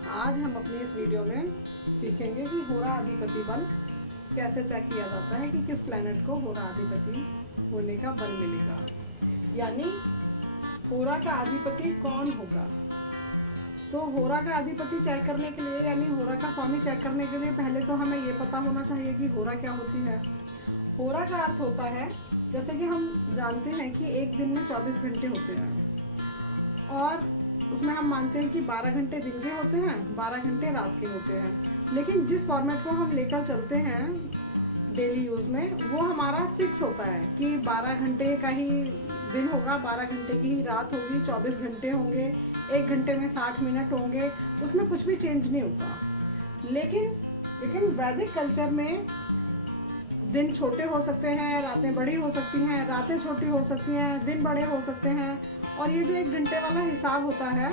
आज हम अपने इस वीडियो में सीखेंगे कि होरा अधिपति बल कैसे चेक किया जाता है कि किस प्लैनेट को होरा अधिपति होने का बल मिलेगा, यानी होरा का अधिपति कौन होगा। तो होरा का अधिपति चेक करने के लिए यानी होरा का स्वामी चेक करने के लिए पहले तो हमें ये पता होना चाहिए कि होरा क्या होती है। होरा का अर्थ होता है, जैसे कि हम जानते हैं कि एक दिन में 24 घंटे होते हैं और उसमें हम मानते हैं कि 12 घंटे दिन के होते हैं, 12 घंटे रात के होते हैं। लेकिन जिस फॉर्मेट को हम लेकर चलते हैं डेली यूज़ में, वो हमारा फिक्स होता है कि 12 घंटे का ही दिन होगा, 12 घंटे की ही रात होगी, 24 घंटे होंगे, 1 घंटे में 60 मिनट होंगे, उसमें कुछ भी चेंज नहीं होता। लेकिन वैदिक कल्चर में दिन छोटे हो सकते हैं, रातें बड़ी हो सकती हैं, रातें छोटी हो सकती हैं, दिन बड़े हो सकते हैं। और ये जो 1 घंटे वाला हिसाब होता है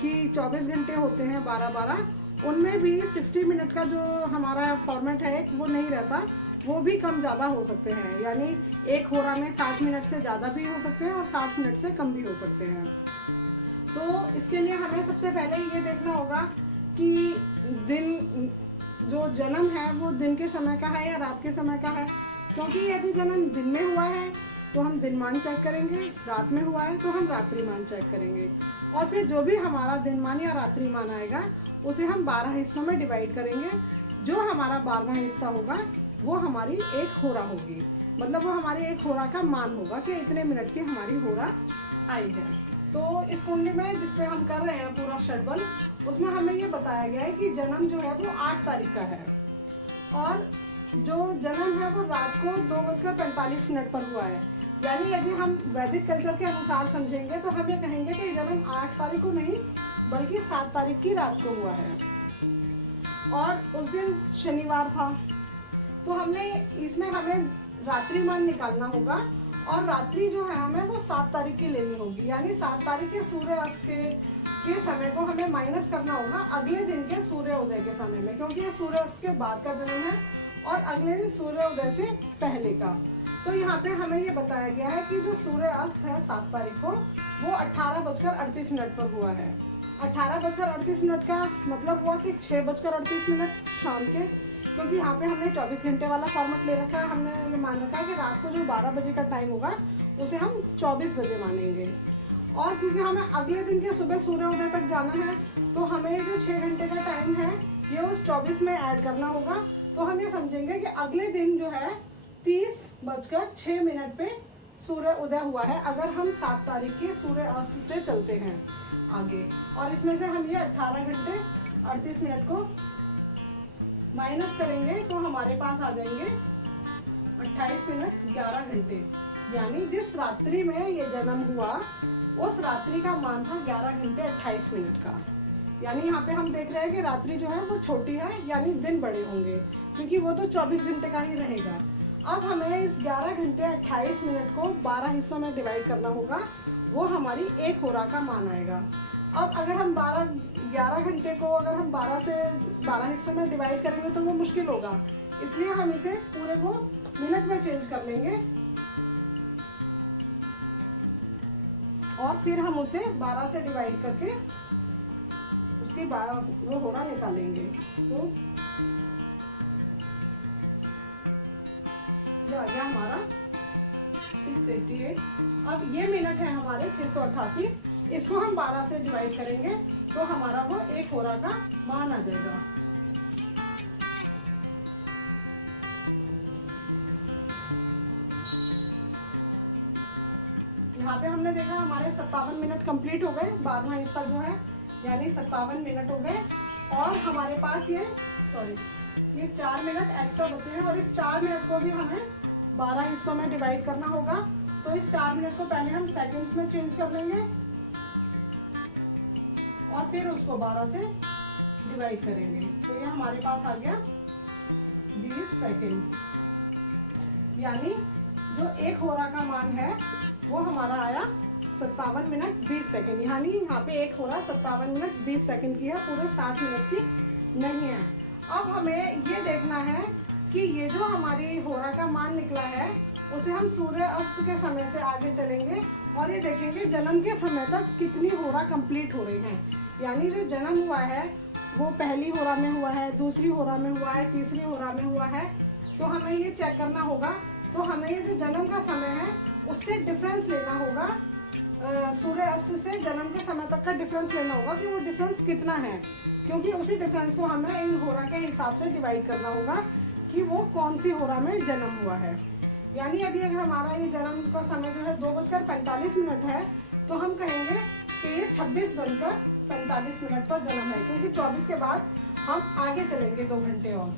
कि 24 घंटे होते हैं 12-12, उनमें भी 60 मिनट का जो हमारा फॉर्मेट है वो नहीं रहता, वो भी कम ज़्यादा हो सकते हैं। यानी एक होरा में 60 मिनट से ज़्यादा भी हो सकते हैं और 60 मिनट से कम भी हो सकते हैं। तो इसके लिए हमें सबसे पहले ये देखना होगा कि दिन जो जन्म है वो दिन के समय का है या रात के समय का है। क्योंकि यदि जन्म दिन में हुआ है तो हम दिनमान चेक करेंगे, रात में हुआ है तो हम रात्रिमान चेक करेंगे। और फिर जो भी हमारा दिनमान या रात्रिमान आएगा उसे हम 12 हिस्सों में डिवाइड करेंगे। जो हमारा 12वां हिस्सा होगा वो हमारी एक होरा होगी, मतलब वो हमारी एक होरा का मान होगा कि इतने मिनट की हमारी होरा आई है। तो इस कुंडली में जिसपे हम कर रहे हैं पूरा षडबल, उसमें हमें ये बताया गया है कि जन्म जो है वो 8 तारीख का है और जो जन्म है वो रात को 2:45 पर हुआ है। यानी यदि हम वैदिक कल्चर के अनुसार समझेंगे तो हम ये कहेंगे कि जन्म 8 तारीख को नहीं बल्कि 7 तारीख की रात को हुआ है और उस दिन शनिवार था। तो इसमें हमें रात्रिमान निकालना होगा और रात्रि जो है हमें वो 7 तारीख की लेनी होगी। यानी 7 तारीख के सूर्य अस्त के समय को हमें माइनस करना होगा अगले दिन के सूर्य उदय के समय में, क्योंकि ये सूर्य अस्त के बाद का जन्म है और अगले दिन सूर्य उदय से पहले का। तो यहाँ पे हमें ये बताया गया है कि जो सूर्य अस्त है 7 तारीख को वो 18:38 पर हुआ है। 18:38 का मतलब हुआ कि 6:38 शाम के, क्योंकि यहाँ पे हमने 24 घंटे वाला फॉर्मेट ले रखा है। हमने ये मान रखा है कि रात को जो 12 बजे का टाइम होगा उसे हम 24 बजे मानेंगे। और क्योंकि हमें अगले दिन के सुबह सूर्योदय तक जाना है तो हमें जो 6 घंटे का टाइम है ये उस 24 में ऐड करना होगा। तो हम ये समझेंगे कि अगले दिन जो है 30:06 पे सूर्य उदय हुआ है, अगर हम 7 तारीख के सूर्य अस्त से चलते हैं आगे। और इसमें से हम ये 18 घंटे 38 मिनट को माइनस करेंगे तो हमारे पास आ जाएंगे 28 मिनट 11 घंटे। यानी जिस रात्रि में ये जन्म हुआ उस रात्रि का मान था 11 घंटे 28 मिनट का। यानी यहाँ पे हम देख रहे हैं कि रात्रि जो है वो छोटी है, यानी दिन बड़े होंगे क्योंकि वो तो 24 घंटे का ही रहेगा। अब हमें इस 11 घंटे 28 मिनट को 12 हिस्सों में डिवाइड करना होगा, वो हमारी एक होरा का मान आएगा। अब अगर हम 11 घंटे को अगर हम 12 से 12 हिस्सों में डिवाइड करेंगे तो वो मुश्किल होगा, इसलिए हम इसे पूरे को मिनट में चेंज कर लेंगे और फिर हम उसे 12 से डिवाइड करके उसकी वो होरा निकालेंगे। तो ये आ गया हमारा 688। अब ये मिनट है हमारे 688, इसको हम 12 से डिवाइड करेंगे तो हमारा वो एक होरा का मान आ जाएगा। यहाँ पे हमने देखा हमारे 57 मिनट कंप्लीट हो गए, 12वां हिस्सा जो है यानी 57 मिनट हो गए और हमारे पास ये 4 मिनट एक्स्ट्रा बचे हैं और इस 4 मिनट को भी हमें 12 हिस्सों में डिवाइड करना होगा। तो इस 4 मिनट को पहले हम सेकंड्स में चेंज कर लेंगे और फिर उसको 12 से डिवाइड करेंगे। तो ये हमारे पास आ गया 20 सेकंड। यानी जो एक होरा का मान है वो हमारा आया 57 मिनट 20 सेकंड। यानी यहाँ पे एक होरा 57 मिनट 20 सेकंड की है, पूरे 60 मिनट की नहीं है। अब हमें ये देखना है कि ये जो हमारी होरा का मान निकला है उसे हम सूर्य अस्त के समय से आगे चलेंगे और ये देखेंगे जन्म के समय तक कितनी होरा कंप्लीट हो रही है। यानी जो जन्म हुआ है वो पहली होरा में हुआ है, दूसरी होरा में हुआ है, तीसरी होरा में हुआ है, तो हमें ये चेक करना होगा। तो हमें ये जो जन्म का समय है उससे डिफरेंस लेना होगा, सूर्य अस्त से जन्म के समय तक का डिफरेंस लेना होगा कि वो डिफरेंस कितना है, क्योंकि उसी डिफरेंस को हमें इन होरा के हिसाब से डिवाइड करना होगा कि वो कौन सी होरा में जन्म हुआ है। यानी यदि अगर हमारा ये जन्म का समय जो है 2:45 है, तो हम कहेंगे कि ये 26:45 पर जन्म है, क्योंकि 24 के बाद हम आगे चलेंगे 2 घंटे और,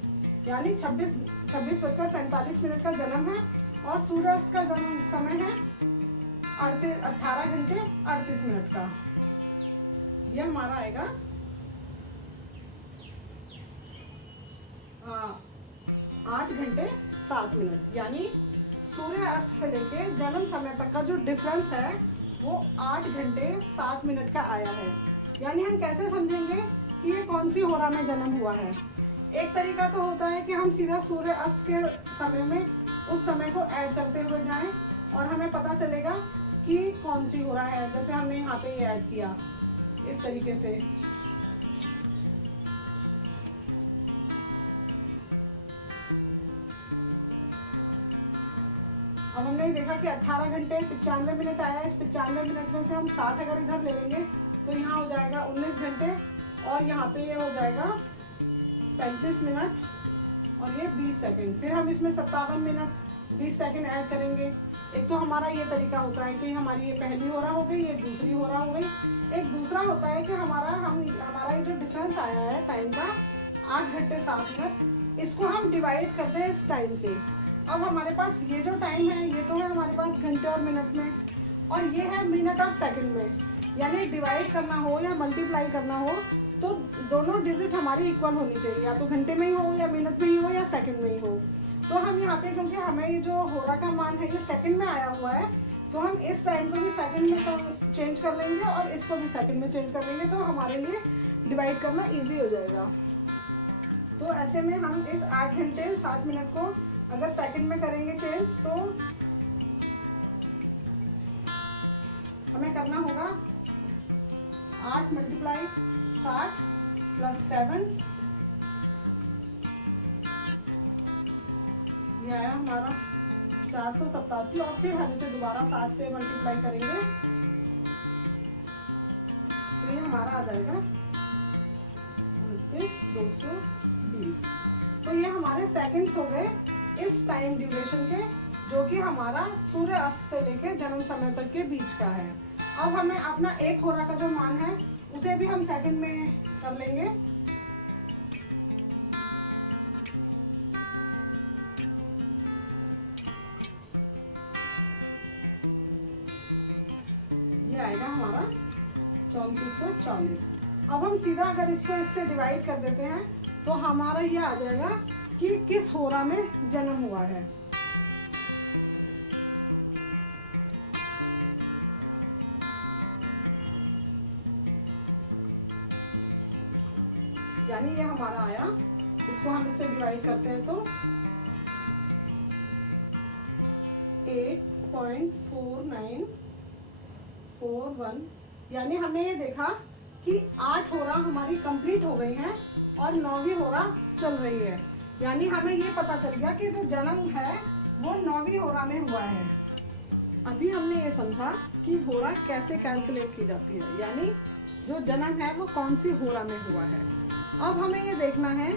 यानी 26:45 का जन्म है और सूर्यास्त का जन्म समय है 18:38 का। ये हमारा आएगा 8:07। यानी सूर्य अस्त से लेके जन्म समय तक का जो डिफरेंस है वो 8:07 का आया है। यानी हम कैसे समझेंगे कि ये कौन सी होरा में जन्म हुआ है? एक तरीका तो होता है कि हम सीधा सूर्य अस्त के समय में उस समय को ऐड करते हुए जाएं और हमें पता चलेगा कि कौन सी होरा है। जैसे हमने यहाँ पे ये ऐड किया इस तरीके से। अब हमने देखा कि 18:95 आया। इस 95 में से हम 60 अगर इधर ले लेंगे तो यहाँ हो जाएगा 19 घंटे और यहाँ पे ये हो जाएगा 35 मिनट और ये 20 सेकंड। फिर हम इसमें 57 मिनट 20 सेकंड ऐड करेंगे। एक तो हमारा ये तरीका होता है कि हमारी ये पहली होरा हो गई, ये दूसरी होरा हो गई। एक दूसरा होता है कि हमारा ये जो डिफरेंस आया है टाइम का 8:07, इसको हम डिवाइड करते हैं इस टाइम से। अब हमारे पास ये जो टाइम है ये तो है हमारे पास घंटे और मिनट में, और ये है मिनट और सेकंड में। यानी डिवाइड करना हो या मल्टीप्लाई करना हो तो दोनों डिजिट हमारी इक्वल होनी चाहिए, या तो घंटे में ही हो या मिनट में ही हो या सेकंड में ही हो। तो हम यहाँ पे, क्योंकि हमें ये जो होरा का मान है ये सेकंड में आया हुआ है, तो हम इस टाइम को भी सेकंड में चेंज कर लेंगे और इसको भी सेकंड में चेंज कर लेंगे, तो हमारे लिए डिवाइड करना ईजी हो जाएगा। तो ऐसे में हम इस 8:07 को अगर सेकंड में करेंगे चेंज तो हमें करना होगा 8 × 60 + 7, ये आया हमारा 487। और फिर हम इसे दोबारा 60 से मल्टीप्लाई करेंगे तो ये हमारा आ जाएगा 220। तो ये हमारे सेकंड्स हो गए इस टाइम ड्यूरेशन के, जो कि हमारा सूर्य अस्त से लेके जन्म समय तक के बीच का है। अब हमें अपना एक होरा का जो मान है उसे भी हम सेकंड में कर लेंगे। ये आएगा हमारा 3440। अब हम सीधा अगर इसको इससे डिवाइड कर देते हैं तो हमारा ये आ जाएगा कि किस होरा में जन्म हुआ है। यानी ये हमारा आया, इसको हम इससे डिवाइड करते हैं तो 8.4941। यानी हमें ये देखा कि 8 होरा हमारी कंप्लीट हो गई हैं और 9वीं होरा चल रही है। यानी हमें ये पता चल गया कि जो जन्म है वो 9वीं होरा में हुआ है। अभी हमने ये समझा कि होरा कैसे कैलकुलेट की जाती है, यानी जो जन्म है वो कौन सी होरा में हुआ है। अब हमें ये देखना है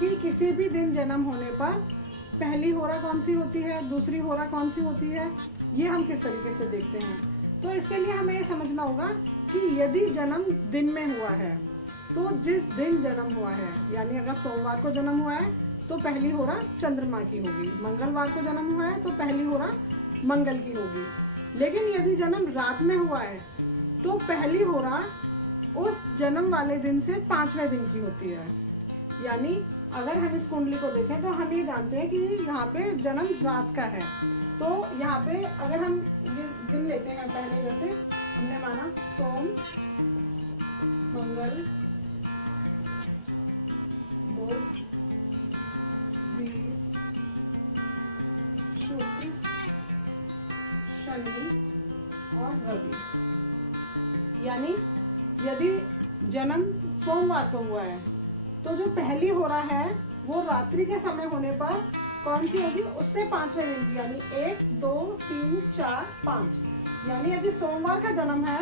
कि किसी भी दिन जन्म होने पर पहली होरा कौन सी होती है, दूसरी होरा कौन सी होती है, ये हम किस तरीके से देखते हैं। तो इसके लिए हमें ये समझना होगा कि यदि जन्म दिन में हुआ है तो जिस दिन जन्म हुआ है, यानी अगर सोमवार को जन्म हुआ है तो पहली होरा चंद्रमा की होगी, मंगलवार को जन्म हुआ है तो पहली होरा मंगल की होगी। लेकिन यदि जन्म रात में हुआ है तो पहली होरा उस जन्म वाले दिन से 5वें दिन की होती है। यानी अगर हम इस कुंडली को देखें तो हम ये जानते हैं कि यहाँ पे जन्म रात का है, तो यहाँ पे अगर हम ये दिन लेते हैं, पहले जैसे हमने माना सोम, मंगल, बुध, शुक्र, शनि और रवि। यानी यदि जन्म सोमवार को हुआ है तो जो पहली होरा है वो रात्रि के समय होने पर कौन सी होगी, उससे 5वें दिन की, यानी 1 2 3 4 5। यानी यदि सोमवार का जन्म है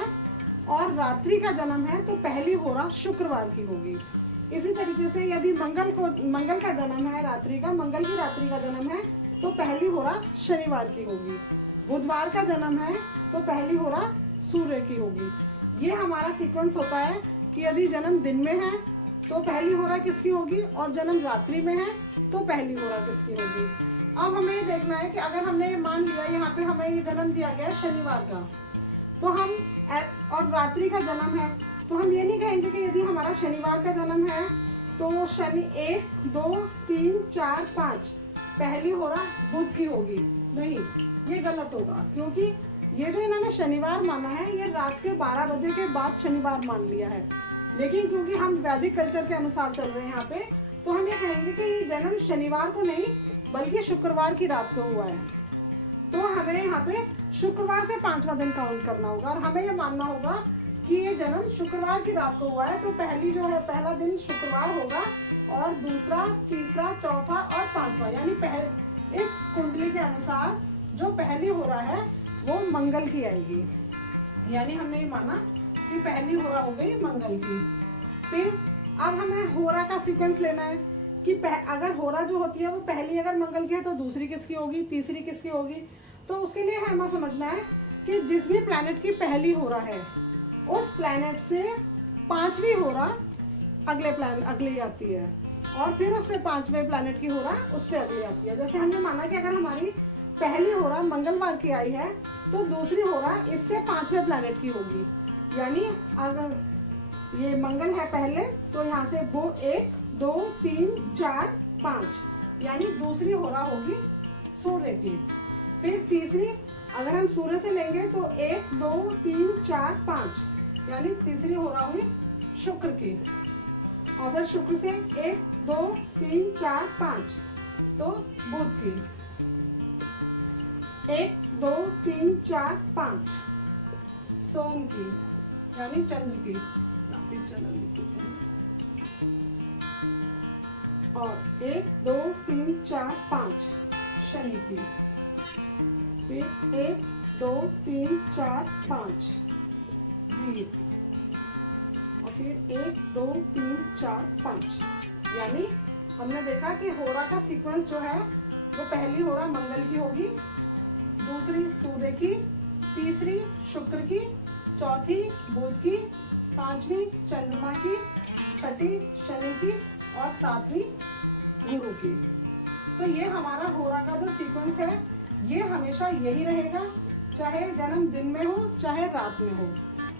और रात्रि का जन्म है तो पहली होरा शुक्रवार की होगी। इसी तरीके से यदि मंगल का जन्म है, मंगल की रात्रि का जन्म है तो पहली होरा शनिवार की होगी। बुधवार का जन्म है तो पहली होरा सूर्य की होगी। ये हमारा सीक्वेंस होता है कि यदि जन्म दिन में है तो पहली होरा किसकी होगी, और जन्म रात्रि में है तो पहली होरा किसकी होगी। अब हमें ये देखना है कि अगर हमने ये मान लिया यहाँ पे हमें ये जन्म दिया गया है शनिवार का, तो हम और रात्रि का जन्म है, तो हम ये नहीं कहेंगे कि यदि हमारा शनिवार का जन्म है तो शनि 1 2 3 4 5 पहली होरा बुध की होगी। नहीं, ये गलत होगा, क्योंकि ये जो इन्होंने शनिवार माना है ये रात के 12 बजे के बाद शनिवार मान लिया है। लेकिन क्योंकि हम वैदिक कल्चर के अनुसार चल रहे हैं यहाँ पे, तो हम ये कहेंगे कि ये जन्म शनिवार को नहीं बल्कि शुक्रवार की रात को हुआ है। तो हमें यहाँ पे शुक्रवार से 5वां दिन काउंट करना होगा और हमें ये मानना होगा कि ये जन्म शुक्रवार की रात को हुआ है। तो पहला दिन शुक्रवार होगा और दूसरा, तीसरा, चौथा और 5वां, यानी इस कुंडली के अनुसार जो पहली हो रहा है वो मंगल की आएगी। यानी हमने ये माना कि पहली होरा हो गई मंगल की। फिर अब हमें होरा का सीक्वेंस लेना है कि अगर होरा जो होती है वो पहली अगर मंगल की है तो दूसरी किसकी होगी, तीसरी किसकी होगी। तो उसके लिए हमें समझना है कि जिस भी प्लैनेट की पहली होरा है उस प्लैनेट से 5वीं होरा अगली आती है और फिर उससे 5वें प्लैनेट की होरा उससे अगली आती है। जैसे हमने माना कि अगर हमारी पहली होरा मंगलवार की आई है तो दूसरी होरा इससे 5वें प्लैनेट की होगी। यानी अगर ये मंगल है पहले तो यहाँ से वो 1 2 3 4 5, यानी दूसरी होरा होगी सूर्य की। फिर तीसरी अगर हम सूर्य से लेंगे तो 1 2 3 4 5, यानी तीसरी होरा हुई शुक्र की। और फिर शुक्र से 1 2 3 4 5 तो बुध की। 1 2 3 4 5 सोम की, यानी चंद्र की। और 1 2 3 4 5 शनि की। फिर 1 2 3 4 5 वीर। और फिर 1 2 3 4 5, यानी हमने देखा कि होरा का सीक्वेंस जो है वो पहली होरा मंगल की होगी, दूसरी सूर्य की, तीसरी शुक्र की, चौथी बुध की, 5वीं चंद्रमा की, 6ठी शनि की और 7वीं गुरु की। तो ये हमारा होरा का जो सीक्वेंस है ये हमेशा यही रहेगा, चाहे जन्म दिन में हो चाहे रात में हो।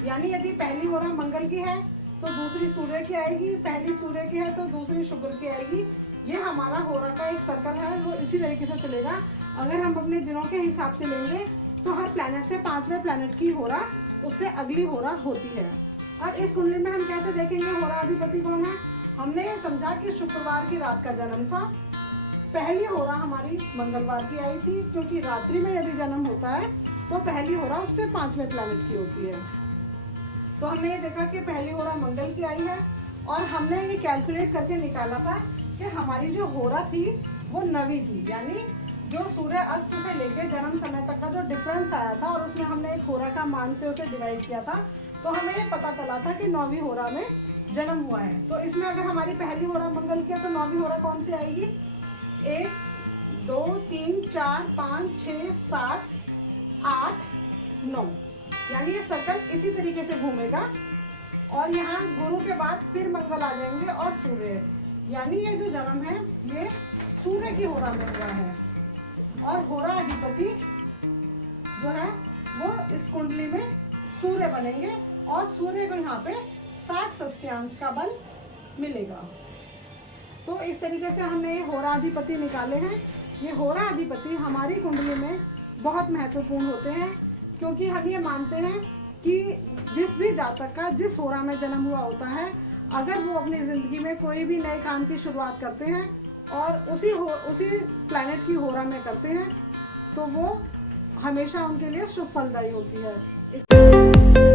यानी यदि पहली होरा मंगल की है तो दूसरी सूर्य की आएगी, पहली सूर्य की है तो दूसरी शुक्र की आएगी। ये हमारा होरा का एक सर्कल है, वो इसी तरीके से चलेगा। अगर हम अपने दिनों के हिसाब से लेंगे तो हर प्लैनेट से 5वें प्लैनेट की होरा उससे अगली होरा होती है। और इस कुंडली में हम कैसे देखेंगे होरा अधिपति कौन है। हमने ये समझा कि शुक्रवार की रात का जन्म था, पहली होरा हमारी मंगलवार की आई थी, क्योंकि रात्रि में यदि जन्म होता है तो पहली होरा उससे 5वें प्लैनेट की होती है। तो हमने ये देखा कि पहली होरा मंगल की आई है और हमने ये कैलकुलेट करके निकाला था कि हमारी जो होरा थी वो 9वीं थी। यानी जो सूर्य अस्त से लेके जन्म समय तक का जो डिफरेंस आया था और उसमें हमने एक होरा का मान से उसे डिवाइड किया था, तो हमें ये पता चला था कि 9वीं होरा में जन्म हुआ है। तो इसमें अगर हमारी पहली होरा मंगल की है तो 9वीं होरा कौन सी आएगी, 1 2 3 4 5 6 7 8 9, यानी ये सर्कल इसी तरीके से घूमेगा। और यहाँ गुरु के बाद फिर मंगल आ जाएंगे और सूर्य, यानी ये जो जन्म है ये सूर्य की होरा में हुआ है। और होरा अधिपति जो है वो इस कुंडली में सूर्य बनेंगे और सूर्य को यहाँ पे 60 षष्ठ्यांश का बल मिलेगा। तो इस तरीके से हमने ये होरा अधिपति निकाले हैं। ये होरा अधिपति हमारी कुंडली में बहुत महत्वपूर्ण होते हैं, क्योंकि हम ये मानते हैं कि जिस भी जातक का जिस होरा में जन्म हुआ होता है, अगर वो अपनी ज़िंदगी में कोई भी नए काम की शुरुआत करते हैं और उसी प्लैनेट की होरा में करते हैं तो वो हमेशा उनके लिए शुभ फलदायी होती है।